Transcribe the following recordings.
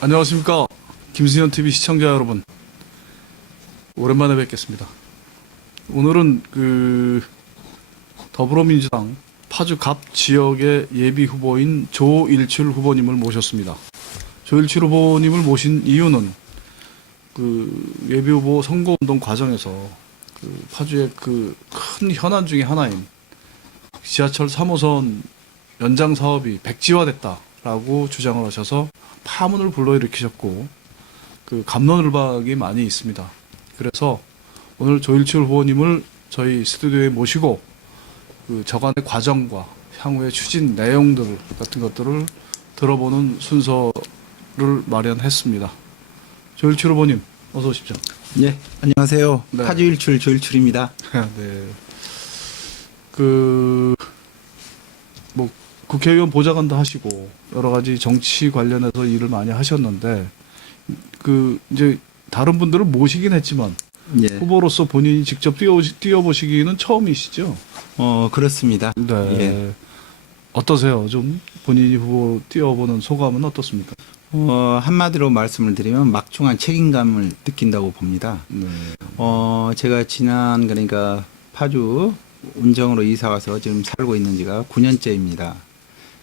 안녕하십니까. 김수현 TV 시청자 여러분. 오랜만에 뵙겠습니다. 오늘은 더불어민주당 파주 갑 지역의 예비 후보인 조일출 후보님을 모셨습니다. 조일출 후보님을 모신 이유는 예비 후보 선거운동 과정에서 파주의 큰 현안 중에 하나인 지하철 3호선 연장 사업이 백지화됐다라고 주장을 하셔서 파문을 불러일으키셨고 갑론을박이 많이 있습니다. 그래서 오늘 조일출 후보님을 저희 스튜디오에 모시고 저간의 과정과 향후의 추진 내용들 같은 것들을 들어보는 순서를 마련했습니다. 조일출 후보님 어서 오십시오. 예, 안녕하세요. 네. 파주일출 조일출입니다. 네. 국회의원 보좌관도 하시고 여러 가지 정치 관련해서 일을 많이 하셨는데 이제 다른 분들을 모시긴 했지만 예. 후보로서 본인이 직접 뛰어보시기는 처음이시죠? 그렇습니다. 네. 예. 어떠세요? 좀 본인이 후보 뛰어보는 소감은 어떻습니까? 한마디로 말씀을 드리면 막중한 책임감을 느낀다고 봅니다. 네. 제가 그러니까 파주 운정으로 이사 와서 지금 살고 있는 지가 9년째입니다.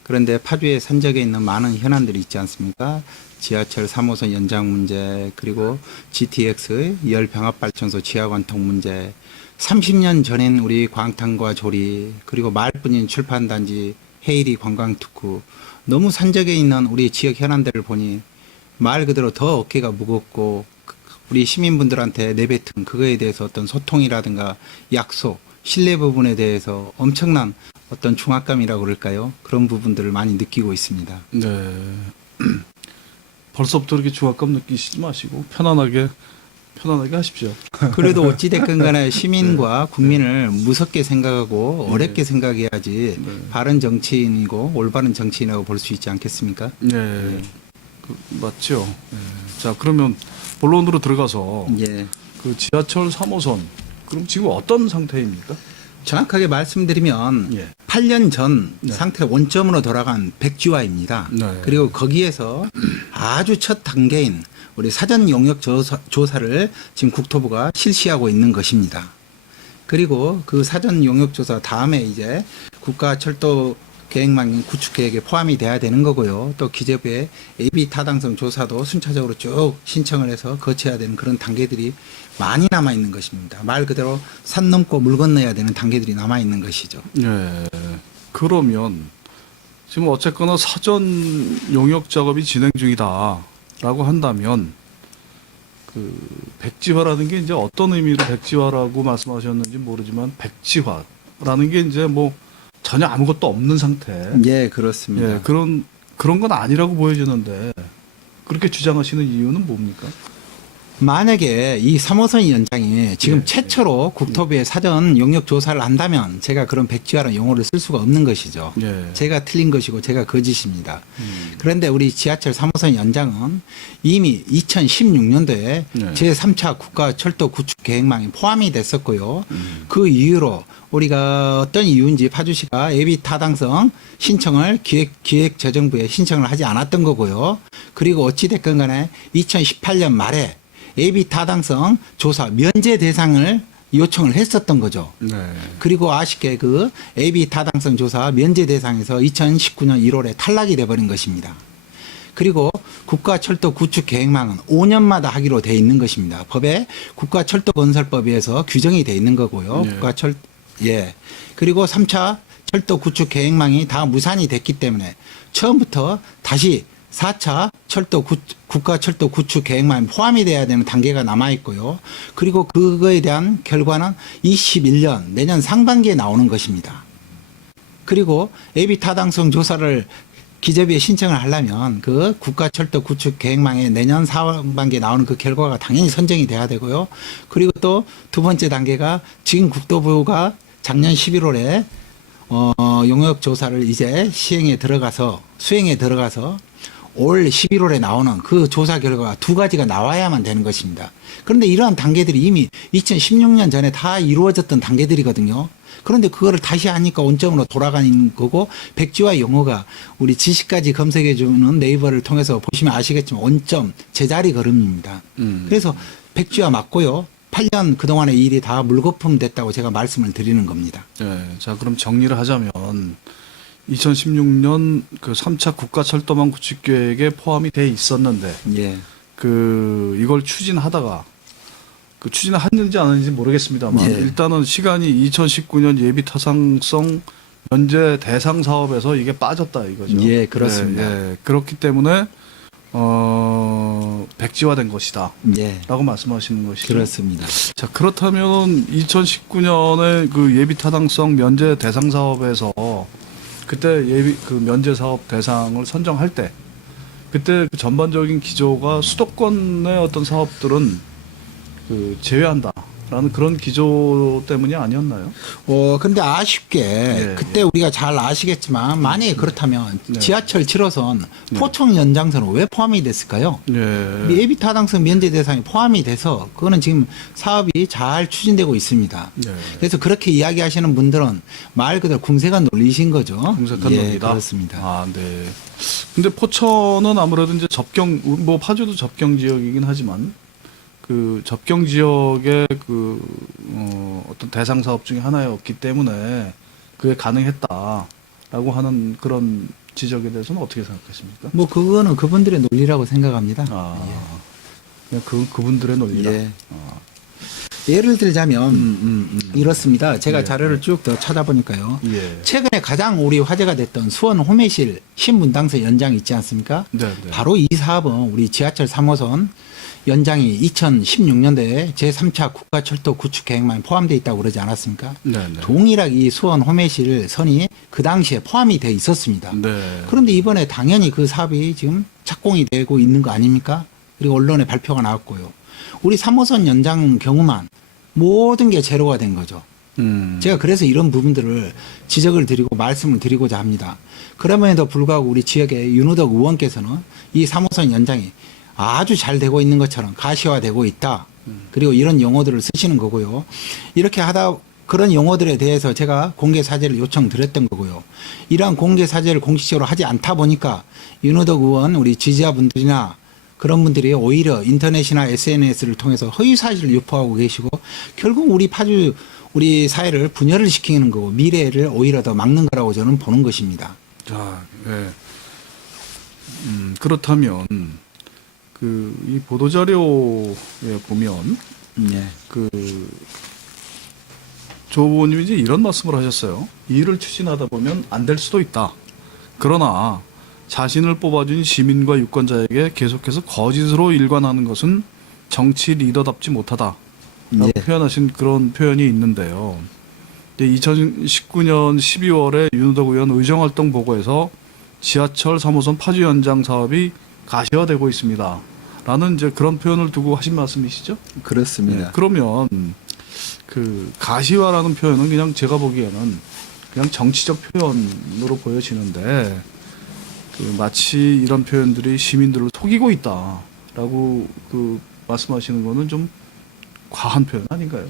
그런데 파주에 산적에 있는 많은 현안들이 있지 않습니까? 지하철 3호선 연장 문제, 그리고 GTX 열병합발전소 지하관통 문제, 30년 전엔 우리 광탄과 조리, 그리고 마을뿐인 출판단지, 헤이리 관광특구, 너무 산적에 있는 우리 지역 현안들을 보니 말 그대로 더 어깨가 무겁고 우리 시민분들한테 내뱉은 그거에 대해서 어떤 소통이라든가 약속, 신뢰 부분에 대해서 엄청난 어떤 중압감이라고 그럴까요? 그런 부분들을 많이 느끼고 있습니다. 네. 벌써부터 이렇게 중압감 느끼시지 마시고 편안하게 하십시오. 그래도 어찌됐건 간에 시민과 국민을 무섭게 생각하고 어렵게 생각해야지 바른 정치인이고 올바른 정치인이라고 볼 수 있지 않겠습니까? 네. 맞죠. 네. 자, 그러면 본론으로 들어가서 예. 지하철 3호선 그럼 지금 어떤 상태입니까? 정확하게 말씀드리면 예. 8년 전 네. 상태 원점으로 돌아간 백지화입니다. 네. 그리고 거기에서 아주 첫 단계인 우리 사전 용역 조사를 지금 국토부가 실시하고 있는 것입니다. 그리고 그 사전 용역 조사 다음에 이제 국가철도 계획망 구축 계획에 포함이 돼야 되는 거고요. 또 기재부의 AB 타당성 조사도 순차적으로 쭉 신청을 해서 거쳐야 되는 그런 단계들이 많이 남아 있는 것입니다. 말 그대로 산 넘고 물 건너야 되는 단계들이 남아 있는 것이죠. 네. 그러면 지금 어쨌거나 사전 용역 작업이 진행 중이다라고 한다면 백지화라는 게 이제 어떤 의미로 백지화라고 말씀하셨는지 모르지만 백지화라는 게 이제 뭐 전혀 아무것도 없는 상태. 예, 그렇습니다. 예, 그런 건 아니라고 보여지는데 그렇게 주장하시는 이유는 뭡니까? 만약에 이 3호선 연장이 지금 네. 최초로 국토부에 사전 용역 조사를 한다면 제가 그런 백지화라는 용어를 쓸 수가 없는 것이죠. 예. 제가 틀린 것이고 제가 거짓입니다. 그런데 우리 지하철 3호선 연장은 이미 2016년도에 네. 제3차 국가철도 구축 계획망에 포함이 됐었고요. 그 이후로 우리가 어떤 이유인지 파주시가 예비 타당성 신청을 기획재정부에 신청을 하지 않았던 거고요. 그리고 어찌됐건 간에 2018년 말에 예비 타당성 조사 면제 대상을 요청을 했었던 거죠. 네. 그리고 아쉽게 그 AB 타당성 조사 면제 대상에서 2019년 1월에 탈락이 돼버린 것입니다. 그리고 국가철도 구축 계획망은 5년마다 하기로 돼 있는 것입니다. 법에 국가철도건설법에서 규정이 돼 있는 거고요. 예. 그리고 3차 철도 구축 계획망이 다 무산이 됐기 때문에 처음부터 다시 4차 국가철도 구축 계획망에 포함이 돼야 되는 단계가 남아 있고요. 그리고 그거에 대한 결과는 21년 내년 상반기에 나오는 것입니다. 그리고 예비 타당성 조사를 기재부에 신청을 하려면 그 국가철도 구축 계획망에 내년 상반기에 나오는 그 결과가 당연히 선정이 돼야 되고요. 그리고 또 두 번째 단계가 지금 국토부가 작년 11월에 용역 조사를 이제 수행에 들어가서 올 11월에 나오는 그 조사 결과가 두 가지가 나와야만 되는 것입니다. 그런데 이러한 단계들이 이미 2016년 전에 다 이루어졌던 단계들이거든요. 그런데 그거를 다시 하니까 원점으로 돌아가는 거고, 백지와 용어가 우리 지식까지 검색해주는 네이버를 통해서 보시면 아시겠지만 원점 제자리 걸음입니다. 그래서 백지와 맞고요. 8년 그동안의 일이 다 물거품 됐다고 제가 말씀을 드리는 겁니다. 네. 자, 그럼 정리를 하자면 2016년 그 3차 국가철도망 구축 계획에 포함이 돼 있었는데 예. 이걸 추진하다가 추진을 했는지 안 했는지 모르겠습니다만 예. 일단은 시간이 2019년 예비 타당성 면제 대상 사업에서 이게 빠졌다 이거죠. 예, 그렇습니다. 예, 예. 그렇기 때문에 백지화된 것이다. 예. 라고 말씀하시는 것이죠. 그렇습니다. 자, 그렇다면 2019년에 그 예비 타당성 면제 대상 사업에서 그때 면제 사업 대상을 선정할 때 그때 그 전반적인 기조가 수도권의 어떤 사업들은 제외한다라는 그런 기조 때문이 아니었나요? 근데 아쉽게 예, 그때 우리가 잘 아시겠지만 만약에 그렇다면 네. 지하철 7호선 포천 연장선은 왜 포함이 됐을까요? 예. 예비 타당성 면제 대상이 포함이 돼서 그거는 지금 사업이 잘 추진되고 있습니다. 네. 그래서 그렇게 이야기하시는 분들은 말 그대로 궁색한 논리신 거죠. 궁색한 예, 논리다. 그렇습니다. 아, 네. 근데 포천은 아무래도 이제 파주도 접경 지역이긴 하지만 그 접경 지역의 어떤 대상 사업 중에 하나였기 때문에 그게 가능했다라고 하는 그런 지적에 대해서는 어떻게 생각하십니까? 뭐 그거는 그분들의 논리라고 생각합니다. 그냥 그분들의 논리다. 예. 아. 예를 들자면 이렇습니다. 제가 예, 자료를 쭉 더 찾아보니까요. 예. 최근에 가장 우리 화제가 됐던 수원 호매실 신분당선 연장 있지 않습니까? 네, 네. 바로 이 사업은 우리 지하철 3호선 연장이 2016년도에 제3차 국가철도 구축 계획만 포함되어 있다고 그러지 않았습니까? 네, 네. 동일하게 이 수원 호매실 선이 그 당시에 포함이 돼 있었습니다. 네. 그런데 이번에 당연히 그 사업이 지금 착공이 되고 있는 거 아닙니까? 그리고 언론에 발표가 나왔고요. 우리 3호선 연장 경우만 모든 게 제로가 된 거죠. 제가 그래서 이런 부분들을 지적을 드리고 말씀을 드리고자 합니다. 그럼에도 불구하고 우리 지역의 윤우덕 의원께서는 이 3호선 연장이 아주 잘 되고 있는 것처럼 가시화되고 있다. 그리고 이런 용어들을 쓰시는 거고요. 이렇게 하다 그런 용어들에 대해서 제가 공개 사죄를 요청드렸던 거고요. 이러한 공개 사죄를 공식적으로 하지 않다 보니까 윤우덕 의원 우리 지지자분들이나 그런 분들이 오히려 인터넷이나 SNS를 통해서 허위 사실을 유포하고 계시고 결국 우리 사회를 분열을 시키는 거고 미래를 오히려 더 막는 거라고 저는 보는 것입니다. 자, 네. 그렇다면 이 보도자료에 보면 네. 조 의원님이 이제 이런 말씀을 하셨어요. 이 일을 추진하다 보면 안 될 수도 있다. 그러나 자신을 뽑아준 시민과 유권자에게 계속해서 거짓으로 일관하는 것은 정치 리더답지 못하다. 라고 네. 표현하신 그런 표현이 있는데요. 2019년 12월에 윤우덕 의원 의정활동 보고에서 지하철 3호선 파주 연장 사업이 가시화되고 있습니다. 라는 이제 그런 표현을 두고 하신 말씀이시죠? 그렇습니다. 네, 그러면 가시화라는 표현은 그냥 제가 보기에는 그냥 정치적 표현으로 보여지는데 마치 이런 표현들이 시민들을 속이고 있다라고 말씀하시는 거는 좀 과한 표현 아닌가요?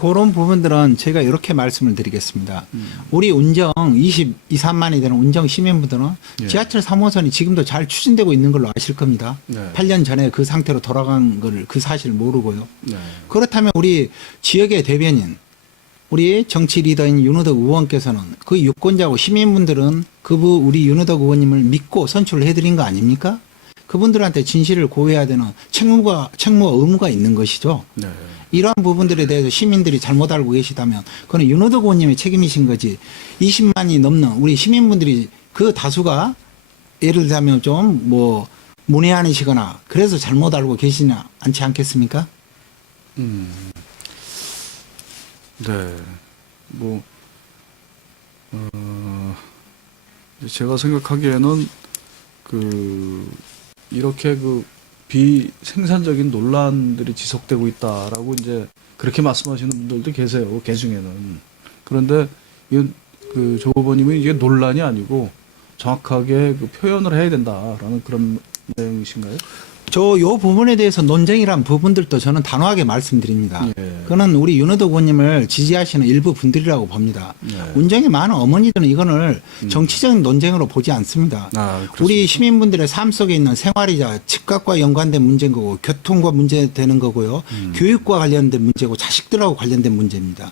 그런 부분들은 제가 이렇게 말씀을 드리겠습니다. 우리 운정 23만이 되는 운정 시민분들은 예. 지하철 3호선이 지금도 잘 추진되고 있는 걸로 아실 겁니다. 네. 8년 전에 그 상태로 돌아간 걸 그 사실을 모르고요. 네. 그렇다면 우리 지역의 대변인, 우리 정치 리더인 윤우덕 의원께서는 그 유권자고 시민분들은 우리 윤우덕 의원님을 믿고 선출을 해드린 거 아닙니까? 그분들한테 진실을 고해야 되는 책무와 의무가 있는 것이죠. 네. 이러한 부분들에 대해서 시민들이 잘못 알고 계시다면 그건 윤호덕 의원님의 책임이신 거지. 20만이 넘는 우리 시민분들이 그 다수가 예를 들자면 좀 문외한이시거나 그래서 잘못 알고 계시지 않지 않겠습니까? 네. 제가 생각하기에는 이렇게 비생산적인 논란들이 지속되고 있다라고 이제 그렇게 말씀하시는 분들도 계세요. 개 중에는. 그런데 이건 조 후보님은 이게 논란이 아니고 정확하게 그 표현을 해야 된다라는 그런 내용이신가요? 요 부분에 대해서 논쟁이란 부분들도 저는 단호하게 말씀드립니다. 예. 그거는 우리 윤호덕 의원님을 지지하시는 일부 분들이라고 봅니다. 예. 운정이 많은 어머니들은 이거를 정치적인 논쟁으로 보지 않습니다. 그렇습니까? 우리 시민분들의 삶 속에 있는 생활이자 집값과 연관된 문제인 거고, 교통과 문제되는 거고요, 교육과 관련된 문제고, 자식들하고 관련된 문제입니다.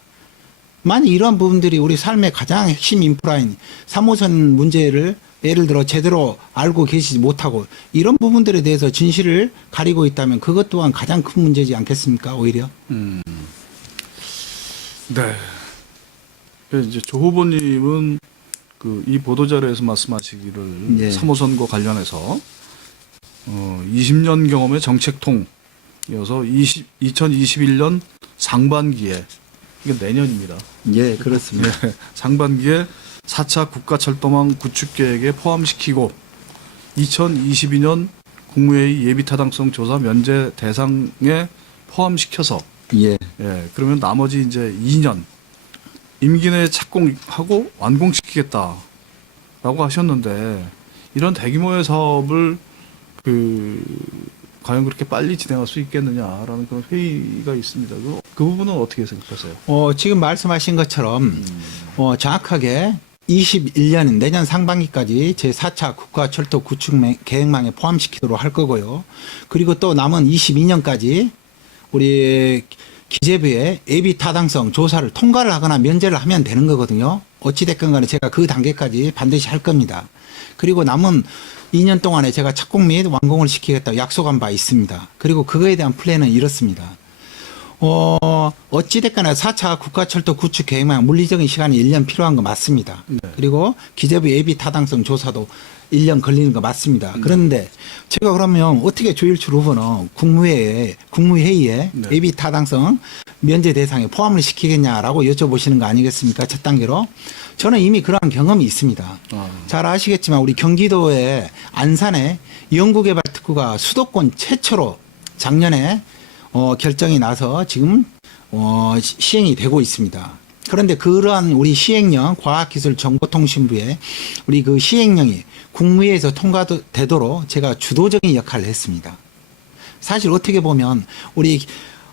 만약 이러한 부분들이 우리 삶의 가장 핵심 인프라인 3호선 문제를 예를 들어 제대로 알고 계시지 못하고 이런 부분들에 대해서 진실을 가리고 있다면 그것 또한 가장 큰 문제지 않겠습니까? 오히려. 네. 그래서 이제 조 후보님은 그 이 보도자료에서 말씀하시기를 예. 3호선과 관련해서 20년 경험의 정책통이어서 2021년 상반기에 이게 내년입니다. 예, 그렇습니다. 네, 상반기에 4차 국가철도망 구축 계획에 포함시키고 2022년 국무회의 예비타당성 조사 면제 대상에 포함시켜서 예. 예, 그러면 나머지 이제 2년 임기 내에 착공하고 완공시키겠다라고 하셨는데 이런 대규모의 사업을 과연 그렇게 빨리 진행할 수 있겠느냐라는 그런 회의가 있습니다. 그 부분은 어떻게 생각하세요? 지금 말씀하신 것처럼 정확하게 21년 내년 상반기까지 제4차 국가철도 구축 계획망에 포함시키도록 할 거고요. 그리고 또 남은 22년까지 우리 기재부의 예비 타당성 조사를 통과를 하거나 면제를 하면 되는 거거든요. 어찌됐건 간에 제가 그 단계까지 반드시 할 겁니다. 그리고 남은 2년 동안에 제가 착공 및 완공을 시키겠다고 약속한 바 있습니다. 그리고 그거에 대한 플랜은 이렇습니다. 어찌됐거나 4차 국가철도 구축 계획만 물리적인 시간이 1년 필요한 거 맞습니다. 네. 그리고 기재부 예비 타당성 조사도 1년 걸리는 거 맞습니다. 그런데 제가 그러면 어떻게 조일출 후보는 국무회의에 네. 예비 타당성 면제 대상에 포함을 시키겠냐라고 여쭤보시는 거 아니겠습니까? 첫 단계로. 저는 이미 그러한 경험이 있습니다. 잘 아시겠지만 우리 경기도의 안산에 연구개발특구가 수도권 최초로 작년에 결정이 나서 지금 시행이 되고 있습니다. 그런데 그러한 우리 시행령 과학기술정보통신부의 우리 그 시행령이 국무회의에서 통과되도록 제가 주도적인 역할을 했습니다. 사실 어떻게 보면 우리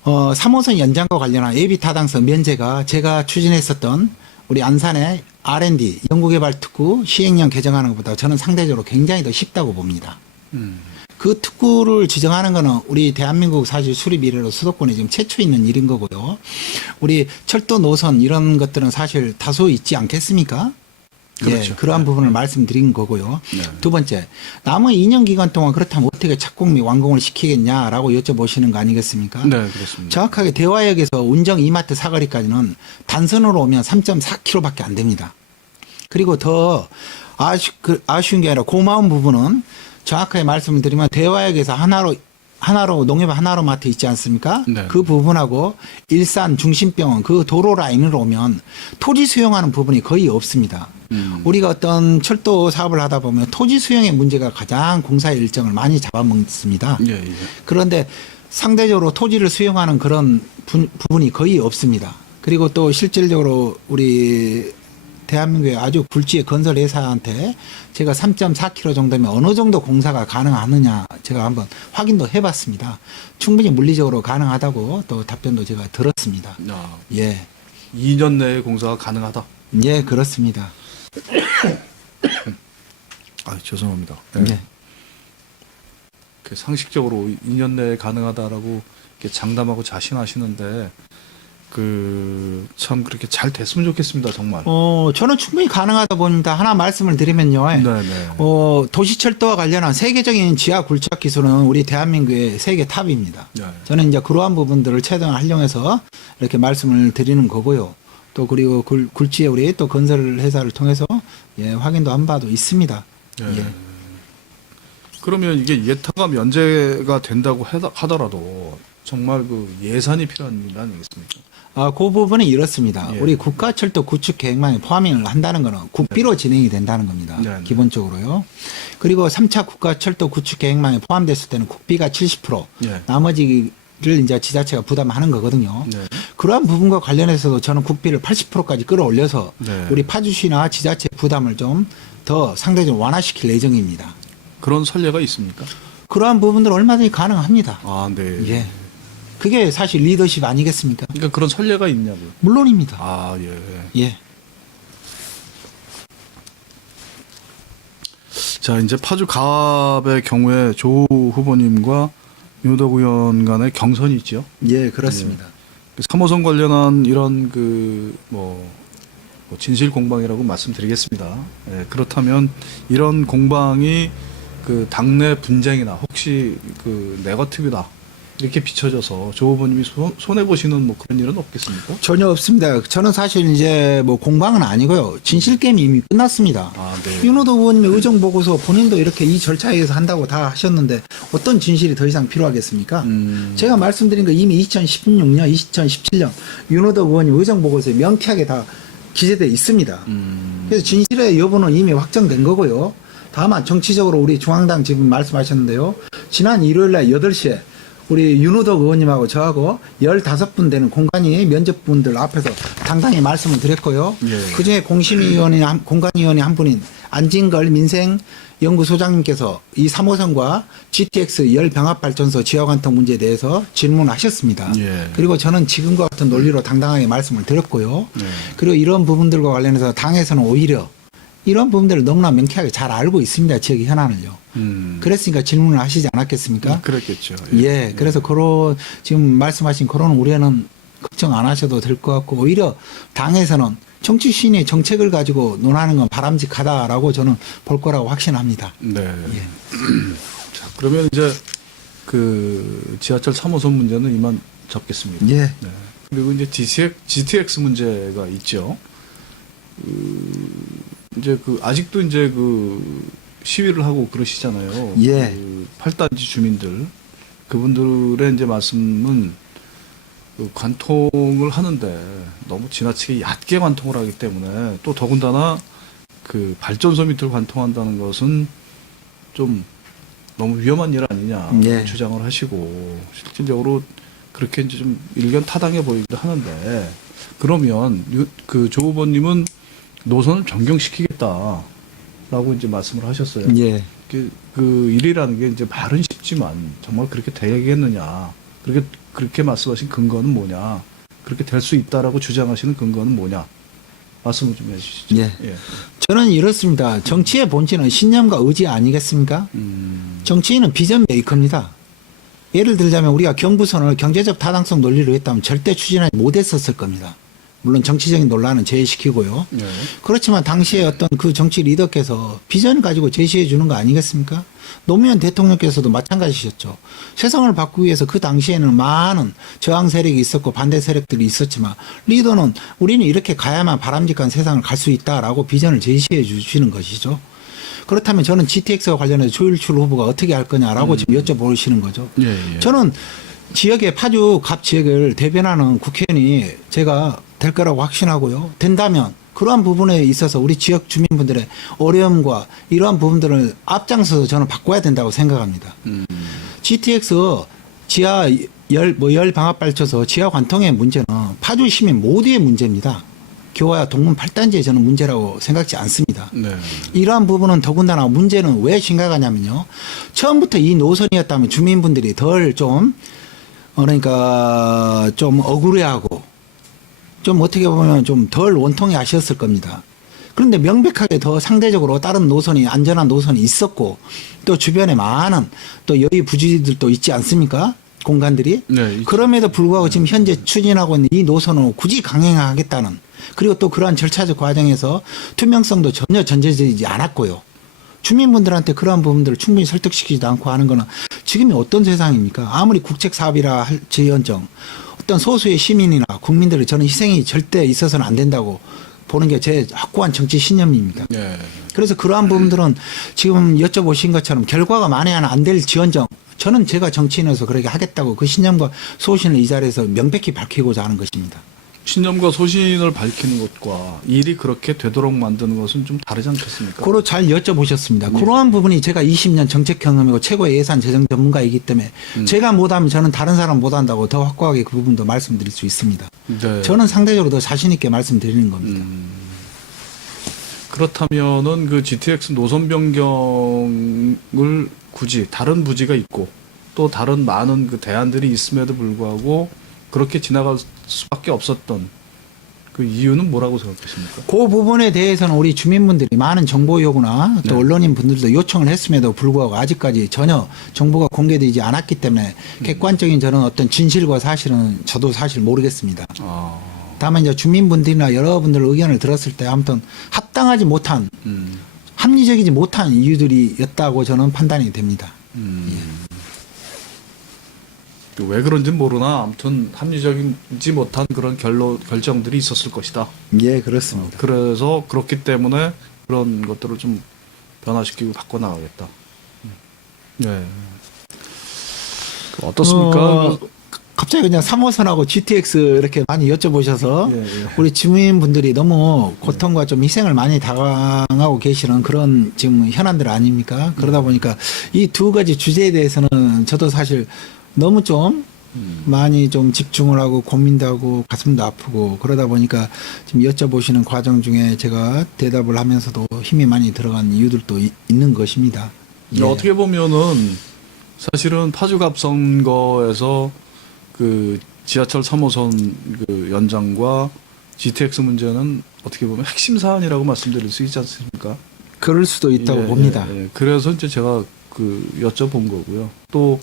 3호선 연장과 관련한 예비타당성 면제가 제가 추진했었던 우리 안산의 R&D 연구개발특구 시행령 개정하는 것보다 저는 상대적으로 굉장히 더 쉽다고 봅니다. 그 특구를 지정하는 거는 우리 대한민국 사실 수립 이래로 수도권에 지금 최초 있는 일인 거고요. 우리 철도 노선 이런 것들은 사실 다소 있지 않겠습니까? 그렇죠. 예, 그러한 네. 부분을 말씀드린 거고요. 네. 두 번째, 남은 2년 기간 동안 그렇다면 어떻게 착공 및 완공을 시키겠냐라고 여쭤보시는 거 아니겠습니까? 네, 그렇습니다. 정확하게 대화역에서 운정 이마트 사거리까지는 단선으로 오면 3.4km밖에 안 됩니다. 그리고 더 아쉬운 게 아니라 고마운 부분은 정확하게 말씀을 드리면 대화역에서 하나로 농협 하나로 마트 있지 않습니까? 네. 그 부분하고 일산 중심병원 그 도로 라인으로 오면 토지 수용하는 부분이 거의 없습니다. 우리가 어떤 철도 사업을 하다 보면 토지 수용의 문제가 가장 공사의 일정을 많이 잡아먹습니다. 예, 예. 그런데 상대적으로 토지를 수용하는 그런 부분이 거의 없습니다. 그리고 또 실질적으로 우리 대한민국의 아주 굴지의 건설 회사한테 제가 3.4km 정도면 어느 정도 공사가 가능하느냐 제가 한번 확인도 해봤습니다. 충분히 물리적으로 가능하다고 또 답변도 제가 들었습니다. 예, 2년 내에 공사가 가능하다. 예, 그렇습니다. 죄송합니다. 예. 그 상식적으로 2년 내에 가능하다라고 이렇게 장담하고 자신하시는데 참 그렇게 잘 됐으면 좋겠습니다, 정말. 저는 충분히 가능하다 봅니다. 하나 말씀을 드리면요. 네네. 도시철도와 관련한 세계적인 지하 굴착 기술은 우리 대한민국의 세계 탑입니다. 네. 저는 이제 그러한 부분들을 최대한 활용해서 이렇게 말씀을 드리는 거고요. 또 그리고 굴지에 우리 또 건설 회사를 통해서 확인도 한 바도 있습니다. 네. 예. 그러면 이게 예타가 면제가 된다고 하더라도 정말 그 예산이 필요한 일 아니겠습니까? 그 부분은 이렇습니다. 예. 우리 국가철도 구축 계획망에 포함을 한다는 것은 국비로 진행이 된다는 겁니다. 네. 기본적으로요. 그리고 3차 국가철도 구축 계획망에 포함됐을 때는 국비가 70%, 예. 나머지를 이제 지자체가 부담하는 거거든요. 네. 그러한 부분과 관련해서도 저는 국비를 80%까지 끌어올려서 네. 우리 파주시나 지자체 부담을 좀 더 상대적으로 완화시킬 예정입니다. 그런 선례가 있습니까? 그러한 부분들은 얼마든지 가능합니다. 아, 네. 예. 그게 사실 리더십 아니겠습니까? 그러니까 그런 선례가 있냐고요. 물론입니다. 아, 예. 예. 자, 이제 파주 갑의 경우에 조 후보님과 윤호덕 의원 간의 경선이 있죠. 예, 그렇습니다. 3호선 관련한 이런 뭐 진실 공방이라고 말씀드리겠습니다. 예, 그렇다면 이런 공방이 그 당내 분쟁이나 혹시 그 네거티브다 이렇게 비춰져서 조 후보님이 손해 보시는 뭐 그런 일은 없겠습니까? 전혀 없습니다. 저는 사실 이제 뭐 공방은 아니고요. 진실 게임이 이미 끝났습니다. 아, 네. 윤호덕 의원님의 의정 보고서 본인도 이렇게 이 절차에 의해서 한다고 다 하셨는데 어떤 진실이 더 이상 필요하겠습니까? 제가 말씀드린 거 이미 2016년, 2017년 윤호덕 의원님 의정 보고서에 명쾌하게 다 기재되어 있습니다. 그래서 진실의 여부는 이미 확정된 거고요. 다만 정치적으로 우리 중앙당 지금 말씀하셨는데요. 지난 일요일 날 8시에 우리 윤호덕 의원님하고 저하고 15분 되는 공관위 면접분들 앞에서 당당히 말씀을 드렸고요. 예. 그중에 공관위원회 한 분인 안진걸 민생연구소장님께서 이 3호선과 GTX 열병합발전소 지하관통 문제에 대해서 질문하셨습니다. 예. 그리고 저는 지금과 같은 논리로 당당하게 말씀을 드렸고요. 예. 그리고 이런 부분들과 관련해서 당에서는 오히려 이런 부분들을 너무나 명쾌하게 잘 알고 있습니다. 지역의 현안을요. 그랬으니까 질문을 하시지 않았겠습니까? 그랬겠죠. 예. 그래서 지금 말씀하신 그런 우려는 걱정 안 하셔도 될 것 같고 오히려 당에서는 정치 신의 정책을 가지고 논하는 건 바람직하다라고 저는 볼 거라고 확신합니다. 네. 예. 자, 그러면 이제 그 지하철 3호선 문제는 이만 접겠습니다. 예. 네. 그리고 이제 GTX 문제가 있죠. 이제 아직도 이제 시위를 하고 그러시잖아요. 예. 8단지 주민들 그분들의 이제 말씀은 관통을 하는데 너무 지나치게 얕게 관통을 하기 때문에 또 더군다나 그 발전소 밑을 관통한다는 것은 좀 너무 위험한 일 아니냐 예. 주장을 하시고 실질적으로 그렇게 이제 좀 일견 타당해 보이기도 하는데 그러면 그 조 후보님은 노선을 변경시키겠다라고 이제 말씀을 하셨어요. 예. 그 일이라는 게 이제 말은 쉽지만 정말 그렇게 되겠느냐? 그렇게 말씀하신 근거는 뭐냐? 그렇게 될 수 있다라고 주장하시는 근거는 뭐냐? 말씀을 좀 해주시죠. 예. 저는 이렇습니다. 정치의 본질은 신념과 의지 아니겠습니까? 정치인은 비전 메이커입니다. 예를 들자면 우리가 경부선을 경제적 타당성 논리로 했다면 절대 추진하지 못했었을 겁니다. 물론 정치적인 논란은 제외시키고요. 네. 그렇지만 당시에 어떤 그 정치 리더께서 비전을 가지고 제시해 주는 거 아니겠습니까? 노무현 대통령께서도 마찬가지셨죠. 세상을 바꾸기 위해서 그 당시에는 많은 저항 세력이 있었고 반대 세력들이 있었지만 리더는 우리는 이렇게 가야만 바람직한 세상을 갈 수 있다라고 비전을 제시해 주시는 것이죠. 그렇다면 저는 GTX와 관련해서 조일출 후보가 어떻게 할 거냐라고 지금 여쭤보시는 거죠. 예. 저는 지역의 파주 갑 지역을 대변하는 국회의원이 제가 될 거라고 확신하고요. 된다면 그러한 부분에 있어서 우리 지역 주민분들의 어려움과 이러한 부분들을 앞장서서 저는 바꿔야 된다고 생각합니다. GTX 지하 열 방압발전소 지하 관통의 문제는 파주 시민 모두의 문제입니다. 교화와 동문 8단지의 저는 문제라고 생각지 않습니다. 네. 이러한 부분은 더군다나 문제는 왜 심각하냐면요. 처음부터 이 노선이었다면 주민분들이 덜 좀 그러니까 좀 억울해하고 좀 어떻게 보면 좀 덜 원통해 하셨을 겁니다. 그런데 명백하게 더 상대적으로 다른 노선이 안전한 노선이 있었고 또 주변에 많은 또 여의 부지들도 있지 않습니까? 공간들이. 네, 그럼에도 불구하고 지금 현재 추진하고 있는 이 노선을 굳이 강행하겠다는 그리고 또 그러한 절차적 과정에서 투명성도 전혀 전제되지 않았고요. 주민분들한테 그러한 부분들을 충분히 설득시키지도 않고 하는 거는 지금이 어떤 세상입니까? 아무리 국책 사업이라 할지언정 어떤 소수의 시민이나 국민들의 저는 희생이 절대 있어서는 안 된다고 보는 게 제 확고한 정치 신념입니다. 네. 그래서 그러한 부분들은 지금 여쭤보신 것처럼 결과가 만에 하나 안 될 지언정 저는 제가 정치인으로서 그렇게 하겠다고 그 신념과 소신을 이 자리에서 명백히 밝히고자 하는 것입니다. 신념과 소신을 밝히는 것과 일이 그렇게 되도록 만드는 것은 좀 다르지 않겠습니까? 그로 잘 여쭤보셨습니다. 그러한 부분이 제가 20년 정책 경험이고 최고의 예산 재정 전문가이기 때문에 제가 못하면 저는 다른 사람 못한다고 더 확고하게 그 부분도 말씀드릴 수 있습니다. 네. 저는 상대적으로 더 자신 있게 말씀드리는 겁니다. 그렇다면은 그 GTX 노선 변경을 굳이 다른 부지가 있고 또 다른 많은 그 대안들이 있음에도 불구하고 그렇게 지나갈 수밖에 없었던 그 이유는 뭐라고 생각하십니까? 그 부분에 대해서는 우리 주민분들이 많은 정보 요구나 또 네. 언론인 분들도 요청을 했음에도 불구하고 아직까지 전혀 정보가 공개되지 않았기 때문에 객관적인 저는 어떤 진실과 사실은 저도 사실 모르겠습니다. 아, 다만 이제 주민분들이나 여러분들 의견을 들었을 때 아무튼 합당하지 못한 합리적이지 못한 이유들이었다고 저는 판단이 됩니다. 왜 그런지 모르나 아무튼 합리적이지 못한 그런 결정들이 있었을 것이다. 예, 그렇습니다. 그래서 그렇기 때문에 그런 것들을 좀 변화시키고 바꿔나가겠다. 네. 어떻습니까? 갑자기 그냥 3호선하고 GTX 이렇게 많이 여쭤보셔서 예, 예. 우리 주민분들이 너무 고통과 좀 희생을 많이 당하고 계시는 그런 지금 현안들 아닙니까? 그러다 보니까 이 두 가지 주제에 대해서는 저도 사실 너무 좀 많이 좀 집중을 하고 고민도 하고 가슴도 아프고 그러다 보니까 지금 여쭤보시는 과정 중에 제가 대답을 하면서도 힘이 많이 들어간 이유들도 있는 것입니다. 예. 어떻게 보면은 사실은 파주갑 선거에서 그 지하철 3호선 그 연장과 GTX 문제는 어떻게 보면 핵심 사안이라고 말씀드릴 수 있지 않습니까? 그럴 수도 있다고 봅니다. 그래서 이제 제가 그 여쭤본 거고요. 또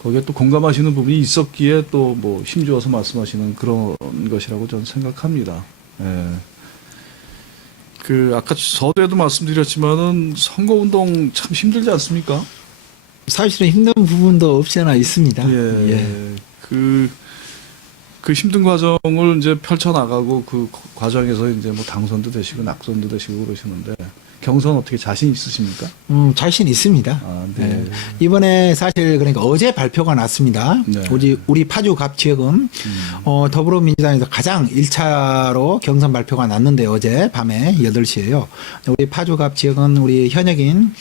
거기에 또 공감하시는 부분이 있었기에 또 뭐 힘주어서 말씀하시는 그런 것이라고 저는 생각합니다. 예. 그 아까 서두에도 말씀드렸지만은 선거운동 참 힘들지 않습니까? 사실은 힘든 부분도 없지 않아 있습니다. 예. 예. 그 힘든 과정을 이제 펼쳐나가고 그 과정에서 이제 뭐 당선도 되시고 낙선도 되시고 그러시는데 경선 어떻게 자신 있으십니까? 자신 있습니다. 아, 네. 네. 이번에 사실 그러니까 어제 발표가 났습니다. 네. 우리 파주 갑 지역은 더불어민주당에서 가장 1차로 경선 발표가 났는데 어제 밤에 8시에요. 우리 파주 갑 지역은 우리 현역인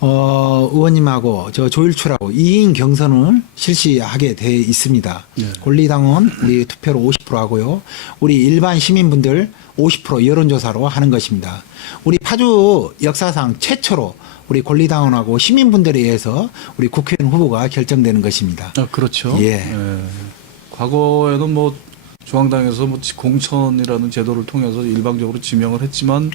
의원님하고 저 조일출하고 2인 경선을 실시하게 돼 있습니다. 네. 권리당원 우리 투표로 50% 하고요. 우리 일반 시민분들 50% 여론조사로 하는 것입니다. 우리 파주 역사상 최초로 우리 권리당원하고 시민분들에 의해서 우리 국회의원 후보가 결정되는 것입니다. 아, 그렇죠. 예. 과거에는 뭐 중앙당에서 뭐 공천이라는 제도를 통해서 일방적으로 지명을 했지만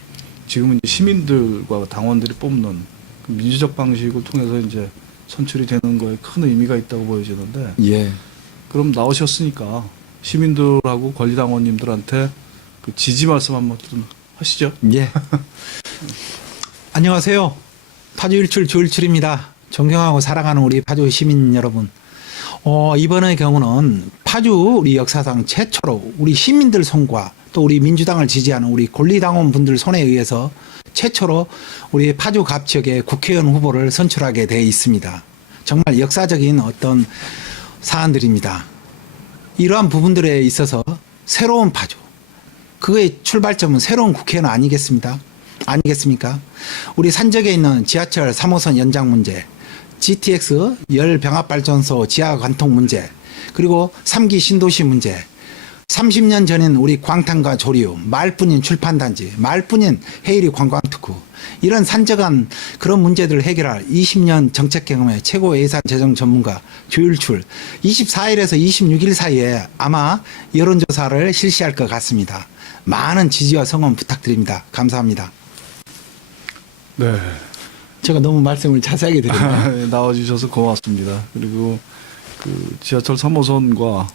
지금은 이제 시민들과 당원들이 뽑는 그 민주적 방식을 통해서 이제 선출이 되는 거에 큰 의미가 있다고 보여지는데 예. 그럼 나오셨으니까 시민들하고 권리당원님들한테 그 지지 말씀 한번 좀 하시죠. 예. 안녕하세요. 파주 일출 조일출입니다. 존경하고 사랑하는 우리 파주 시민 여러분. 이번의 경우는 파주 우리 역사상 최초로 우리 시민들 손과 또 우리 민주당을 지지하는 우리 권리당원 분들 손에 의해서 최초로 우리 파주 갑 지역의 국회의원 후보를 선출하게 돼 있습니다. 정말 역사적인 어떤 사안들입니다. 이러한 부분들에 있어서 새로운 파주, 그의 출발점은 새로운 국회의원 아니겠습니까? 우리 산적에 있는 지하철 3호선 연장 문제, GTX 열병합발전소 지하 관통 문제, 그리고 3기 신도시 문제, 30년 전인 우리 광탄과 조류, 말뿐인 출판단지, 말뿐인 해일이 관광특구, 이런 산적한 그런 문제들을 해결할 20년 정책 경험의 최고 예산 재정 전문가 조일출 24일에서 26일 사이에 아마 여론조사를 실시할 것 같습니다. 많은 지지와 성원 부탁드립니다. 감사합니다. 네. 제가 너무 말씀을 자세하게 드렸나요? 나와주셔서 고맙습니다. 그리고 그 지하철 3호선과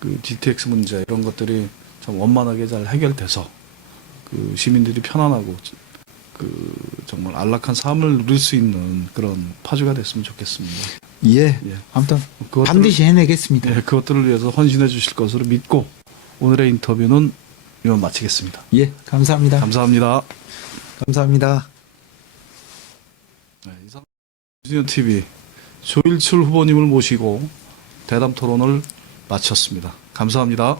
그 GTX 문제 이런 것들이 참 원만하게 잘 해결돼서 그 시민들이 편안하고 그 정말 안락한 삶을 누릴 수 있는 그런 파주가 됐으면 좋겠습니다. 예. 예. 아무튼 그것들을- 반드시 해내겠습니다. 네, 그것들을 위해서 헌신해 주실 것으로 믿고 오늘의 인터뷰는 이만 마치겠습니다. 예. 감사합니다. 감사합니다. 감사합니다. 네, 이상 유진현 TV 조일출 후보님을 모시고 대담 토론을 마쳤습니다. 감사합니다.